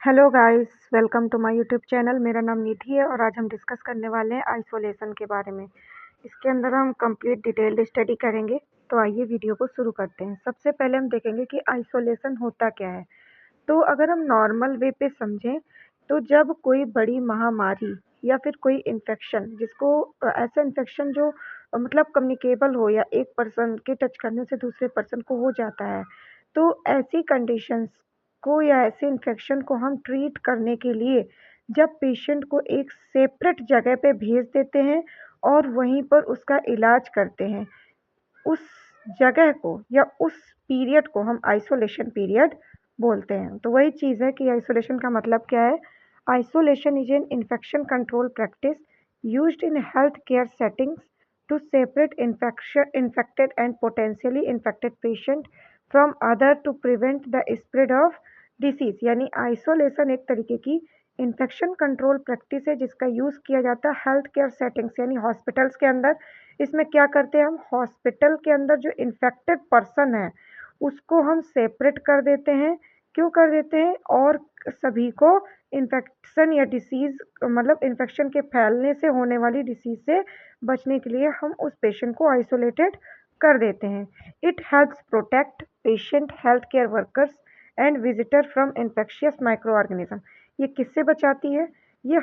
Hello guys, welcome to my YouTube channel. मेरा नाम निधि है और आज हम डिस्कस करने वाले हैं आइसोलेशन के बारे में। इसके अंदर हम कंप्लीट डिटेल्ड स्टडी करेंगे। तो आइए वीडियो को शुरू करते हैं। सबसे पहले हम देखेंगे कि आइसोलेशन होता क्या है। तो अगर हम नॉर्मल वे पे समझें तो जब कोई बड़ी महामारी या फिर कोई इन्फेक्शन जिसको ऐसा इन्फेक्शन जो मतलब कम्युनिकेबल हो या एक पर्सन के टच करने से दूसरे पर्सन को हो जाता है, तो ऐसी कंडीशंस को या ऐसे इन्फेक्शन को हम ट्रीट करने के लिए जब पेशेंट को एक सेपरेट जगह पे भेज देते हैं और वहीं पर उसका इलाज करते हैं, उस जगह को या उस पीरियड को हम आइसोलेशन पीरियड बोलते हैं। तो वही चीज़ है कि आइसोलेशन का मतलब क्या है। Isolation is an infection control practice used in health care settings to separate infection infected and potentially infected patient from other to prevent the spread of disease. यानी आइसोलेशन एक तरीके की इन्फेक्शन कंट्रोल प्रैक्टिस है जिसका use किया जाता है health care settings यानी हॉस्पिटल्स के अंदर। इसमें क्या करते हैं हम, हॉस्पिटल के अंदर जो इन्फेक्टेड पर्सन है उसको हम सेपरेट कर देते हैं। क्यों कर देते हैं? और सभी को इन्फेक्शन या डिसीज मतलब इन्फेक्शन के फैलने से होने वाली डिसीज से बचने के लिए हम उस पेशेंट को आइसोलेटेड कर देते हैं। It helps protect patient, health care workers and visitor from infectious micro organism. ये किससे बचाती है? ये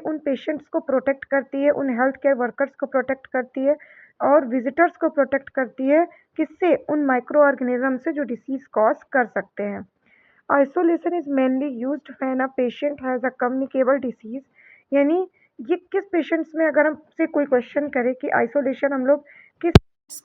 उन पेशेंट्स को प्रोटेक्ट करती है, उन हेल्थ केयर वर्कर्स को प्रोटेक्ट करती है और विजिटर्स को प्रोटेक्ट करती है। किससे? उन माइक्रो ऑर्गेनिज्म से जो डिसीज कॉज कर सकते हैं। Isolation is mainly used when a patient has a communicable disease. यानी ये किस पेशेंट्स में, अगर हमसे कोई क्वेश्चन करे कि आइसोलेशन हम लोग किस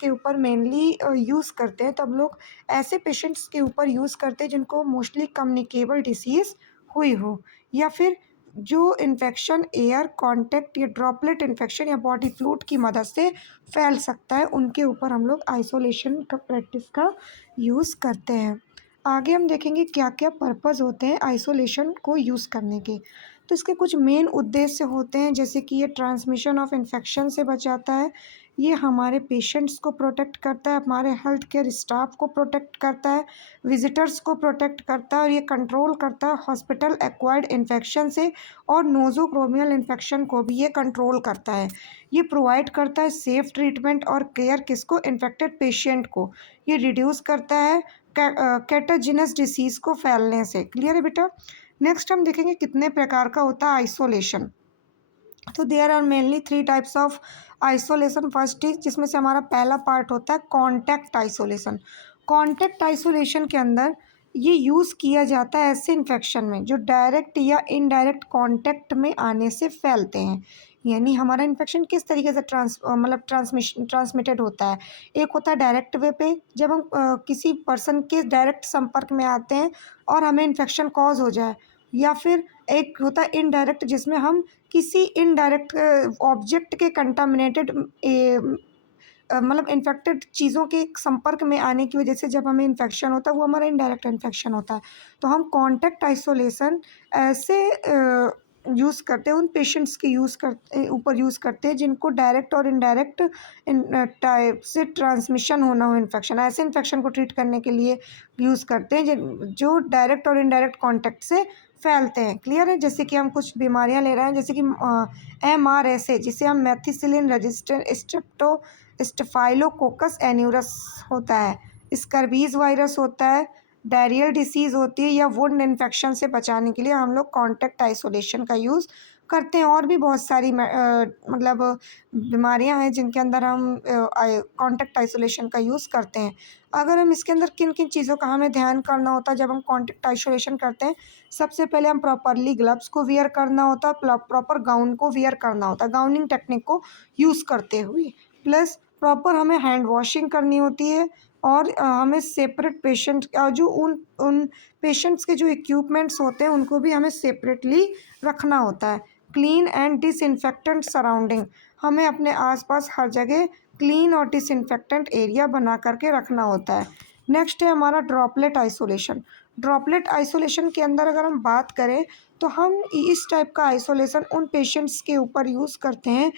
के ऊपर मेनली यूज़ करते हैं, तो हम लोग ऐसे पेशेंट्स के ऊपर यूज़ करते हैं जिनको मोस्टली कम्युनिकेबल डिसीज़ हुई हो या फिर जो इन्फेक्शन एयर कांटेक्ट या ड्रॉपलेट इन्फेक्शन या बॉडी फ्लूइड की मदद से फैल सकता है, उनके ऊपर हम लोग आइसोलेशन का प्रैक्टिस का यूज़ करते हैं। आगे हम देखेंगे क्या क्या पर्पस होते हैं आइसोलेशन को यूज़ करने के। तो इसके कुछ मेन उद्देश्य होते हैं, जैसे कि ये ट्रांसमिशन ऑफ इन्फेक्शन से बचाता है, ये हमारे पेशेंट्स को प्रोटेक्ट करता है, हमारे हेल्थ केयर स्टाफ को प्रोटेक्ट करता है, विजिटर्स को प्रोटेक्ट करता है और ये कंट्रोल करता है हॉस्पिटल एक्वायर्ड इन्फेक्शन से और नोज़ोक्रोमियल इन्फेक्शन को भी ये कंट्रोल करता है। ये प्रोवाइड करता है सेफ ट्रीटमेंट और केयर किसको? इन्फेक्टेड पेशेंट को। ये रिड्यूस करता है कैटाजिनस डिसीज़ को फैलने से। क्लियर है बेटा? नेक्स्ट हम देखेंगे कितने प्रकार का होता है आइसोलेशन। तो there are mainly 3 types of isolation. First is, जिसमें से हमारा पहला पार्ट होता है कॉन्टैक्ट आइसोलेशन। कॉन्टैक्ट आइसोलेशन के अंदर ये यूज़ किया जाता है ऐसे इन्फेक्शन में जो डायरेक्ट या इनडायरेक्ट कांटेक्ट में आने से फैलते हैं। यानी हमारा इन्फेक्शन किस तरीके से ट्रांसमिटेड होता है। एक होता है डायरेक्ट वे पे, जब हम किसी पर्सन के डायरेक्ट संपर्क में आते हैं और हमें इन्फेक्शन कॉज हो जाए, या फिर एक होता है इनडायरेक्ट, जिसमें हम किसी इनडायरेक्ट ऑब्जेक्ट के कंटामिनेटेड मतलब इन्फेक्टेड चीज़ों के संपर्क में आने की वजह से जब हमें इन्फेक्शन होता है, वो हमारा इनडायरेक्ट इन्फेक्शन होता है। तो हम कॉन्टैक्ट आइसोलेशन ऐसे यूज़ करते हैं, उन पेशेंट्स के ऊपर यूज़ करते हैं जिनको डायरेक्ट और इनडायरेक्ट इन टाइप से ट्रांसमिशन होना हो इन्फेक्शन। ऐसे इन्फेक्शन को ट्रीट करने के लिए यूज़ करते हैं जो डायरेक्ट और इनडायरेक्ट कॉन्टैक्ट से फैलते हैं। क्लियर है? जैसे कि हम कुछ बीमारियां ले रहे हैं, जैसे कि MRSA, जिसे हम मेथिसिलिन रेजिस्टेंट स्टेफाइलोकोकस एन्यूरस होता है, स्कर्वीज़ वायरस होता है, डायरियल डिसीज़ होती है, या वुंड इन्फेक्शन से बचाने के लिए हम लोग कॉन्टैक्ट आइसोलेशन का यूज़ करते हैं। और भी बहुत सारी मतलब बीमारियां हैं जिनके अंदर हम कॉन्टैक्ट आइसोलेशन का यूज़ करते हैं। अगर हम इसके अंदर किन किन चीज़ों का हमें ध्यान करना होता है जब हम कॉन्टैक्ट आइसोलेशन करते हैं, सबसे पहले हम प्रॉपरली ग्लव्स को वियर करना होता है, प्रॉपर गाउन को वियर करना होता है गाउनिंग टेक्निक को यूज़ करते हुए, प्लस प्रॉपर हमें हैंड वॉशिंग करनी होती है और हमें सेपरेट पेशेंट जो उन उन पेशेंट्स के जो इक्विपमेंट्स होते हैं उनको भी हमें सेपरेटली रखना होता है। क्लीन एंड डिसइंफेक्टेंट सराउंडिंग, हमें अपने आसपास हर जगह क्लीन और डिसइंफेक्टेंट एरिया बना करके रखना होता है। नेक्स्ट है हमारा ड्रॉपलेट आइसोलेशन। ड्रॉपलेट आइसोलेशन के अंदर अगर हम बात करें तो हम इस टाइप का आइसोलेशन उन पेशेंट्स के ऊपर यूज़ करते हैं,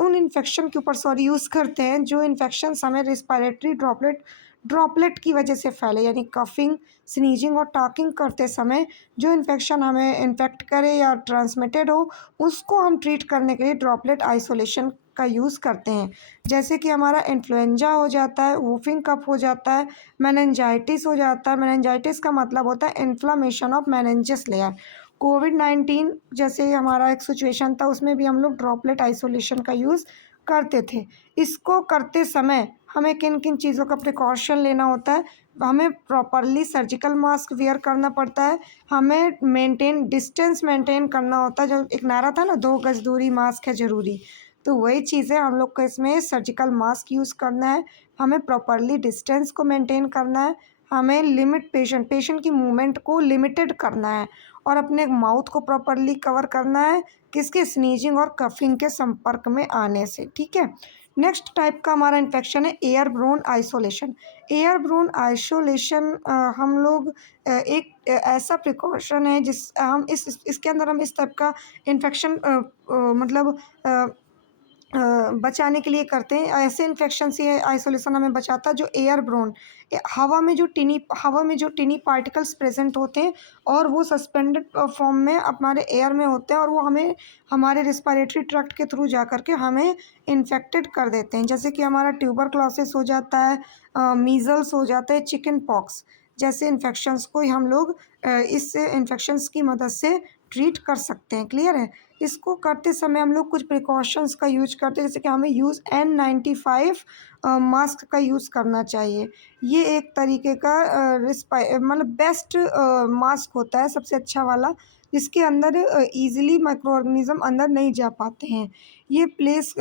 उन इन्फेक्शन के ऊपर यूज़ करते हैं जो इन्फेक्शन हमें रिस्पायरेटरी ड्रॉपलेट ड्रॉपलेट की वजह से फैले, यानी कफिंग, स्नीजिंग और टॉकिंग करते समय जो इन्फेक्शन हमें इन्फेक्ट करे या ट्रांसमिटेड हो, उसको हम ट्रीट करने के लिए ड्रॉपलेट आइसोलेशन का यूज़ करते हैं। जैसे कि हमारा इन्फ्लुएंजा हो जाता है, वूफिंग कफ हो जाता है, मेनिंजाइटिस हो जाता है। मेनिंजाइटिस का मतलब होता है इन्फ्लामेशन ऑफ मेनिंजस लेयर। कोविड-19 जैसे हमारा एक सिचुएशन था, उसमें भी हम लोग ड्रॉपलेट आइसोलेशन का यूज़ करते थे। इसको करते समय हमें किन-किन चीज़ों का प्रिकॉशन लेना होता है, हमें प्रॉपरली सर्जिकल मास्क वियर करना पड़ता है, हमें डिस्टेंस मेंटेन करना होता है। जो एक नारा था ना, 2 गज दूरी मास्क है ज़रूरी, तो वही चीज़ है, हम लोग को इसमें सर्जिकल मास्क यूज़ करना है, हमें प्रॉपरली डिस्टेंस को मेंटेन करना है, हमें पेशेंट की मूवमेंट को लिमिटेड करना है और अपने माउथ को प्रॉपरली कवर करना है, किसके, स्नीजिंग और कफिंग के संपर्क में आने से, ठीक है। नेक्स्ट टाइप का हमारा इन्फेक्शन है एयरब्रोन आइसोलेशन। एयरब्रोन आइसोलेशन हम लोग एक ऐसा प्रिकॉशन है जिस हम इसके अंदर हम इस टाइप का इन्फेक्शन मतलब बचाने के लिए करते हैं। ऐसे इन्फेक्शन से आइसोलेशन हमें बचाता है जो एयरब्रोन, हवा में जो टिनी पार्टिकल्स प्रेजेंट होते हैं और वो सस्पेंडेड फॉर्म में हमारे एयर में होते हैं और वो हमें हमारे रिस्पायरेटरी ट्रैक्ट के थ्रू जा कर के हमें इन्फेक्टेड कर देते हैं। जैसे कि हमारा ट्यूबरक्लोसिस हो जाता है, मीज़ल्स हो जाता है, चिकन पॉक्स जैसे इन्फेक्शंस को हम लोग इस इन्फेक्शंस की मदद से ट्रीट कर सकते हैं। क्लियर है। इसको करते समय हम लोग कुछ प्रिकॉशंस का यूज करते हैं, जैसे कि हमें यूज़ N95 मास्क का यूज़ करना चाहिए। ये एक तरीके का मतलब बेस्ट मास्क होता है, सबसे अच्छा वाला, जिसके अंदर ईजिली माइक्रो ऑर्गेनिज्म अंदर नहीं जा पाते हैं। ये place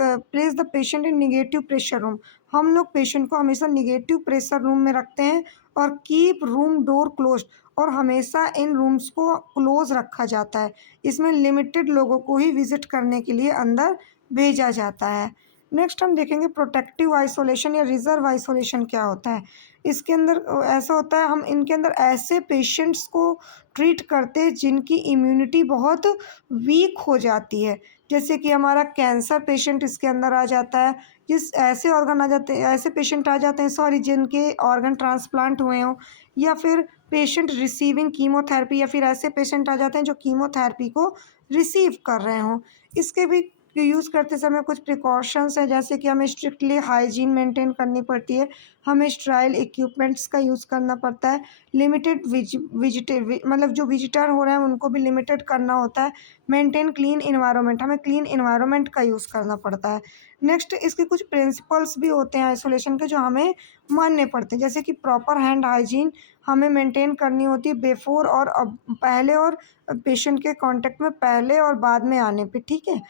the patient in negative pressure room. हम लोग पेशेंट को हमेशा निगेटिव प्रेशर रूम में रखते हैं और कीप रूम डोर क्लोज, और हमेशा इन रूम्स को क्लोज रखा जाता है। इसमें लिमिटेड लोगों को ही विज़िट करने के लिए अंदर भेजा जाता है। नेक्स्ट हम देखेंगे प्रोटेक्टिव आइसोलेशन या रिज़र्व आइसोलेशन क्या होता है। इसके अंदर ऐसा होता है, हम इनके अंदर ऐसे पेशेंट्स को ट्रीट करते हैं जिनकी इम्यूनिटी बहुत वीक हो जाती है। जैसे कि हमारा कैंसर पेशेंट इसके अंदर आ जाता है, ऐसे पेशेंट आ जाते हैं सॉरी जिनके ऑर्गन ट्रांसप्लांट हुए हों, या फिर पेशेंट रिसीविंग कीमोथेरेपी, या फिर ऐसे पेशेंट आ जाते हैं जो कीमोथेरेपी को रिसीव कर रहे हों। इसके भी यूज़ करते समय कुछ प्रिकॉशंस हैं, जैसे कि हमें स्ट्रिक्टली हाइजीन मेंटेन करनी पड़ती है, हमें स्टेराइल इक्विपमेंट्स का यूज़ करना पड़ता है, लिमिटेड मतलब जो विजिटर हो रहे हैं उनको भी लिमिटेड करना होता है, मेंटेन क्लीन इन्वायरमेंट, हमें क्लीन इन्वायरमेंट का यूज़ करना पड़ता है। नेक्स्ट इसके कुछ प्रिंसिपल्स भी होते हैं आइसोलेशन के जो हमें मानने पड़ते हैं, जैसे कि प्रॉपर हैंड हाइजीन हमें मेंटेन करनी होती है बिफोर और पहले, और पेशेंट के कांटेक्ट में पहले और बाद में आने पे, ठीक है।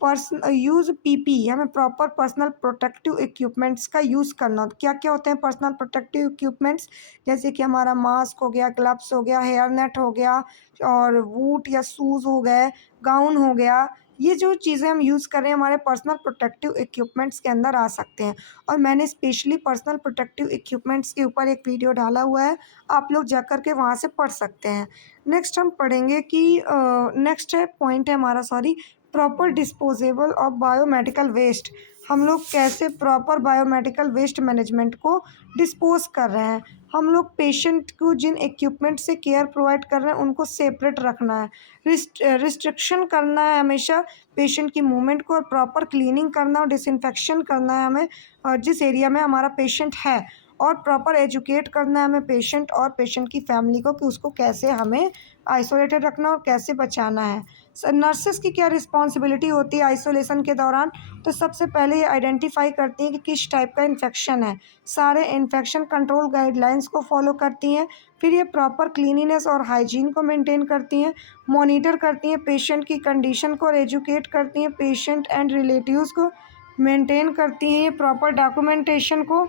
यूज़ पीपीई, हमें प्रॉपर पर्सनल प्रोटेक्टिव इक्विपमेंट्स का यूज़ करना होता है। क्या-क्या होते हैं पर्सनल प्रोटेक्टिव इक्विपमेंट्स, जैसे कि हमारा मास्क हो गया, ग्लव्स हो गया, हेयर नेट हो गया, और बूट या शूज़ हो गए, गाउन हो गया। ये जो चीज़ें हम यूज़ कर रहे हैं हमारे पर्सनल प्रोटेक्टिव इक्विपमेंट्स के अंदर आ सकते हैं, और मैंने स्पेशली पर्सनल प्रोटेक्टिव इक्विपमेंट्स के ऊपर एक वीडियो डाला हुआ है, आप लोग जा कर के वहाँ से पढ़ सकते हैं। नेक्स्ट हम पढ़ेंगे कि नेक्स्ट है पॉइंट है हमारा sorry proper disposable of biomedical waste. हम लोग कैसे प्रॉपर बायोमेडिकल वेस्ट मैनेजमेंट को डिस्पोज कर रहे हैं। हम लोग पेशेंट को जिन इक्विपमेंट से केयर प्रोवाइड कर रहे हैं उनको सेपरेट रखना है, रिस्ट्रिक्शन करना है हमेशा पेशेंट की मूवमेंट को, और प्रॉपर क्लीनिंग करना और डिसइंफेक्शन करना है हमें जिस एरिया में हमारा पेशेंट है, और प्रॉपर एजुकेट करना है हमें पेशेंट और पेशेंट की फैमिली को कि उसको कैसे हमें आइसोलेटेड रखना और कैसे बचाना है। नर्सेस की क्या रिस्पॉन्सिबिलिटी होती है आइसोलेशन के दौरान, तो सबसे पहले ये आइडेंटिफाई करती हैं कि किस टाइप का इन्फेक्शन है, सारे इन्फेक्शन कंट्रोल गाइडलाइंस को फॉलो करती हैं, फिर ये प्रॉपर क्लीनिनेस और हाइजीन को मेंटेन करती हैं, मॉनिटर करती हैं पेशेंट की कंडीशन को, और एजुकेट करती हैं पेशेंट एंड रिलेटिव्स को, मेंटेन करती हैं प्रॉपर डॉक्यूमेंटेशन को।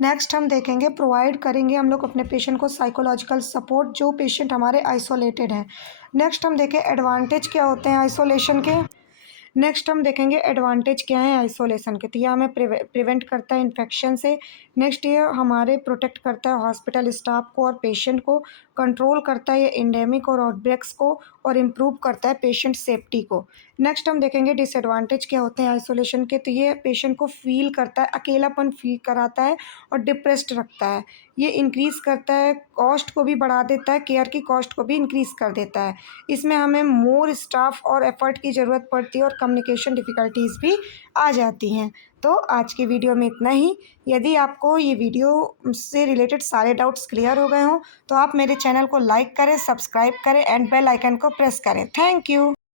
नेक्स्ट हम देखेंगे प्रोवाइड करेंगे हम लोग अपने पेशेंट को साइकोलॉजिकल सपोर्ट जो पेशेंट हमारे आइसोलेटेड हैं। नेक्स्ट हम देखें एडवांटेज क्या होते हैं आइसोलेशन के। नेक्स्ट हम देखेंगे एडवांटेज क्या है आइसोलेशन के, तो ये हमें प्रिवेंट करता है इन्फेक्शन से। नेक्स्ट ये हमारे प्रोटेक्ट करता है हॉस्पिटल स्टाफ को और पेशेंट को कंट्रोल करता है ये एंडेमिक और आउटब्रेक्स को और इम्प्रूव करता है पेशेंट सेफ्टी को। नेक्स्ट हम देखेंगे डिसएडवांटेज क्या होते हैं आइसोलेशन के। तो ये पेशेंट को फ़ील करता है, अकेलापन फ़ील कराता है और डिप्रेस्ड रखता है। ये इंक्रीज़ करता है, कॉस्ट को भी बढ़ा देता है, केयर की कॉस्ट को भी इंक्रीज़ कर देता है। इसमें हमें मोर स्टाफ और एफ़र्ट की ज़रूरत पड़ती है और कम्युनिकेशन डिफ़िकल्टीज़ भी आ जाती हैं। तो आज की वीडियो में इतना ही। यदि आपको ये वीडियो से रिलेटेड सारे डाउट्स क्लियर हो गए हों तो आप मेरे चैनल को लाइक करें, सब्सक्राइब करें एंड बेल आइकन को प्रेस करें। Thank you.